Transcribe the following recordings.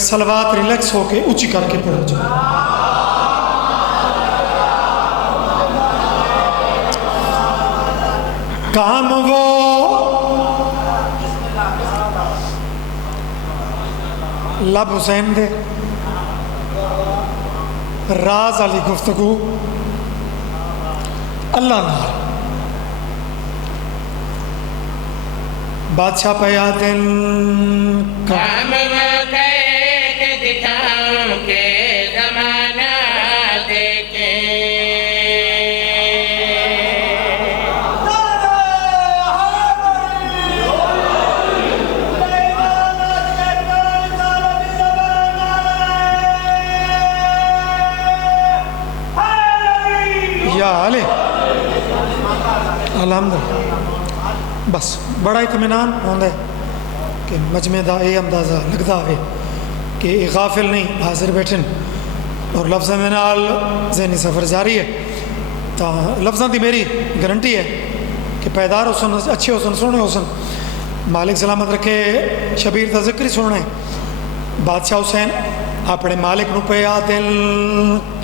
सलवात relax होके ऊंची करके पढ़ो जी। काम वो लब हुसैन दे राज अली गुफ्तगू अल्लाह नाल बादशाह पया दिन काम वो करके दिखाऊं के जमाना देखे। या अले अल्हम्दुलिल्लाह। बस बड़ा इत्मीनान होंदा है कि मजमे का यह अंदाज़ा लगता है कि ये गाफिल नहीं हाजिर बैठन और लफ्ज़ों के नाल ज़हनी सफ़र जारी है। तो लफ्ज़ों की मेरी गारंटी है कि पैदार हुसन, अच्छे हुसन, सोहने हुसन, मालिक सलामत रखे। शबीर का जिक्र ही सुनना है। बादशाह हुसैन अपने मालिक नूं पिया दिल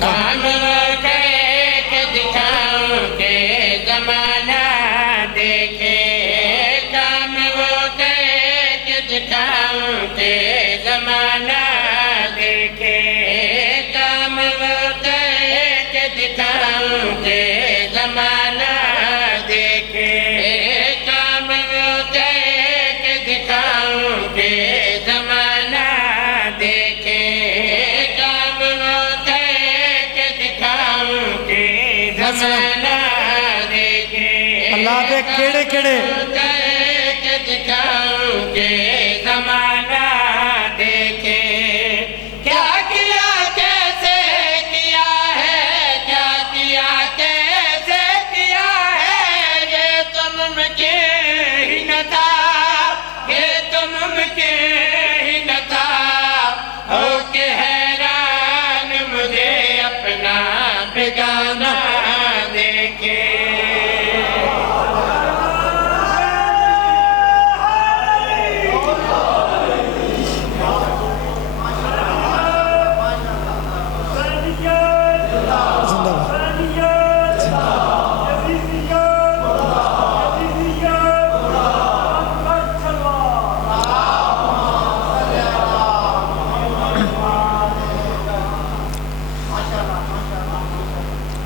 काम वो करके दिखाऊं के जमाना देखे। काम वो करके दिखाऊं के जमाना देखे। काम वो करके दिखाऊं के जमाना देखे। काम वो करके दिखाऊं के जमाना देखे। काम वो करके दिखाऊं के जमाना देखे। अल्लाह दे केड़े केड़े करके दिखाऊं के जमाना देखे। क्या किया कैसे किया है, क्या किया कैसे किया है, ये तो मुमकिन ही न था, ये तो मुमकिन ही न था। हो के हैरान मुझे अपना बेगाना देखे।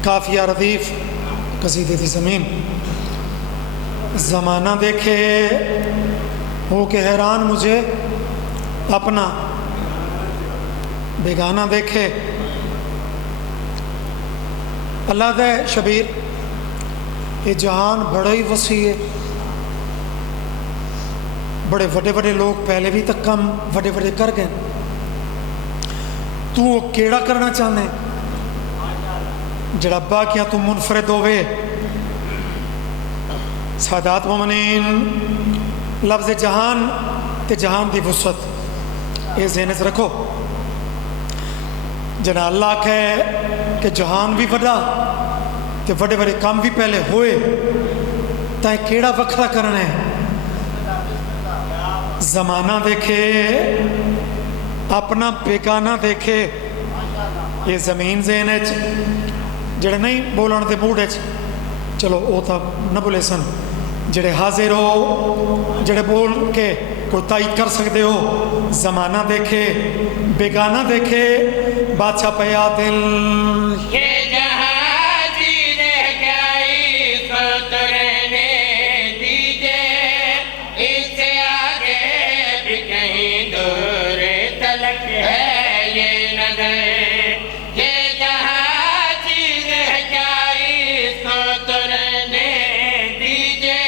काफिया रदीफ कसीदे की ज़मीन। ज़माना देखे हो के हैरान मुझे अपना बेगाना देखे। अल्लाह दे शबीर ये जहान बड़ा ही वसी है। बड़े बड़े बड़े लोग पहले भी तक कम बड़े बड़े कर गए। तू वो केड़ा करना चाहते जड़ा बाकियां तू मुनफरद होवे। सादात मोमिनीन लफ्ज़ जहान ते जहान की वुसअत ये ज़हन च रखो। जना अल्लाह आखे कि जहान भी वड्डा ते बड़े बड़े काम भी पहले होए तां केड़ा वखरा करना है। ज़माना देखे अपना बेगाना देखे। ये ज़मीन ज़हन जड़े नहीं बोलन के मूड चलो वो तो न बोले सन। जड़े हाजिर हो जड़े बोल के कोई तायद कर सकते हो। ज़माना देखे बेगाना देखे बादशाह पया दिल। ये जहाँ जी रह गई सो तो रहने दीजिए, इससे आगे भी कहीं दूर तलक है ये नजर। ये जहाँ जी रह गई सो तो रहने दीजिए,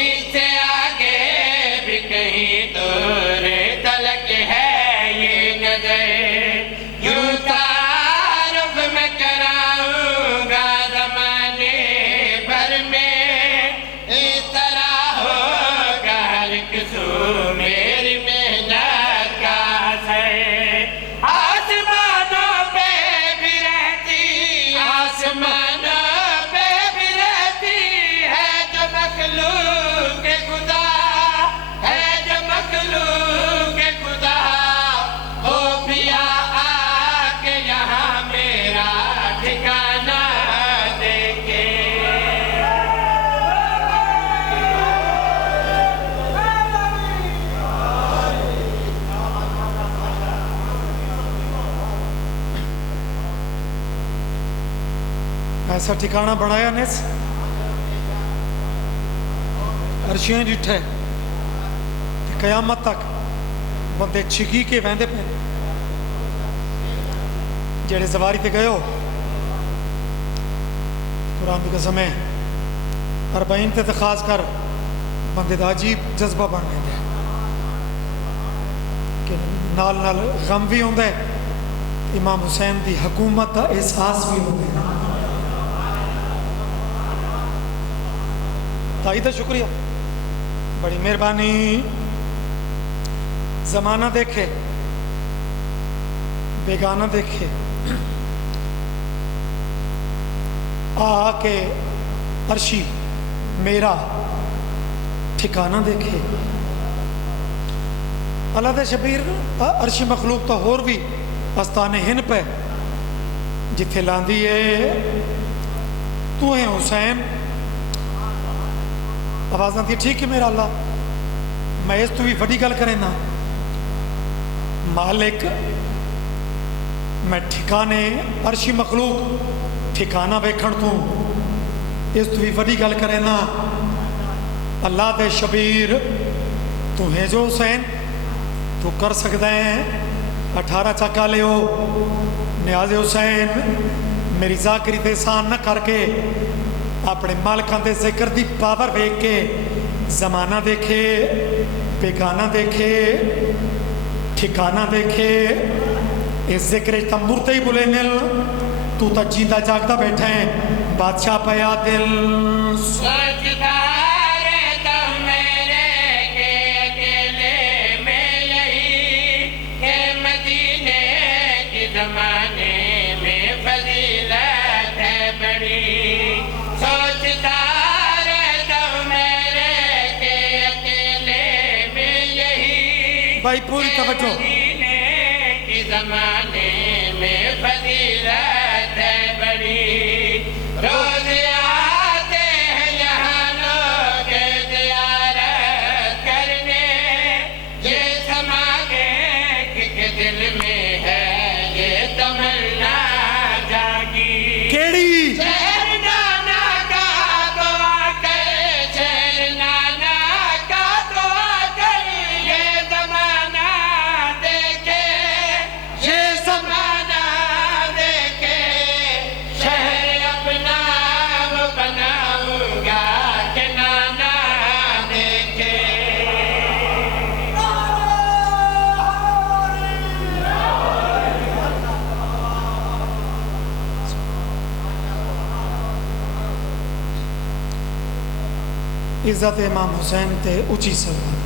इससे आगे भी कहीं दूर तलक है ये नजर। यूं तारुफ में करा ऐसा ठिकाना बनाया ने अर्शियां डिठे कयामत तक बंदे छिकी के वहदे पे जेड़े सवारी ते गए हो कुरान की कसम है अरबईन ते तो खास कर बंदे का अजीब जज्बा बन जाता है कि नाल नाल गम भी होंदा है, इमाम हुसैन की हुकूमत का एहसास भी होता है। ताई का शुक्रिया, बड़ी मेहरबानी। जमाना देखे बेगाना देखे आके अर्शी मेरा ठिकाना देखे। अल्लाह दे शबीर अर्शी मखलूक तो होर भी अस्ताने हिन पे जिथे लांदी है तू है हुसैन। आवाज़ आती ठीक है मेरा अल्लाह, मैं इस तू भी वड्डी गल करें ना मालिक, मैं ठिकाने अर्शी मखलूक ठिकाना वेखण तू इस तू भी वड्डी गल करे ना अल्लाह दे शबीर तू है जो हुसैन तू कर सकता है 18 चक्का ले न्याज हुसैन मेरी जाकरी ते एहसान न करके अपने मालकां दे जिक्र दी पावर वेख के जमाना देखे बेगाना देखे ठिकाना देखे इस जिक्र तम मुर्ते ही बुले मिल तू तो जींदा जागता बैठा है बादशाह पया दिल सोचता रहता मेरे के अकेले में यही के मदीने के जमाने में फजीलत है बड़ी। सोचता रहता मेरे के अकेले में यही भाई पूरी तवज्जो मदीने के जमाने में फजीलत है बड़ी। रोज आते हैं यहाँ लोग ज़ियारत करने, ये समा के दिल में है ये तमन्ना जागी। केड़ी शहर नाना का तो आकर, शहर नाना का तो आकर ये ज़माना देखे, ये ज़माना देखे शहर अपना वो बनाऊंगा कि नाना देखे। इज्जत इमाम हुसैन ते ऊंची सवार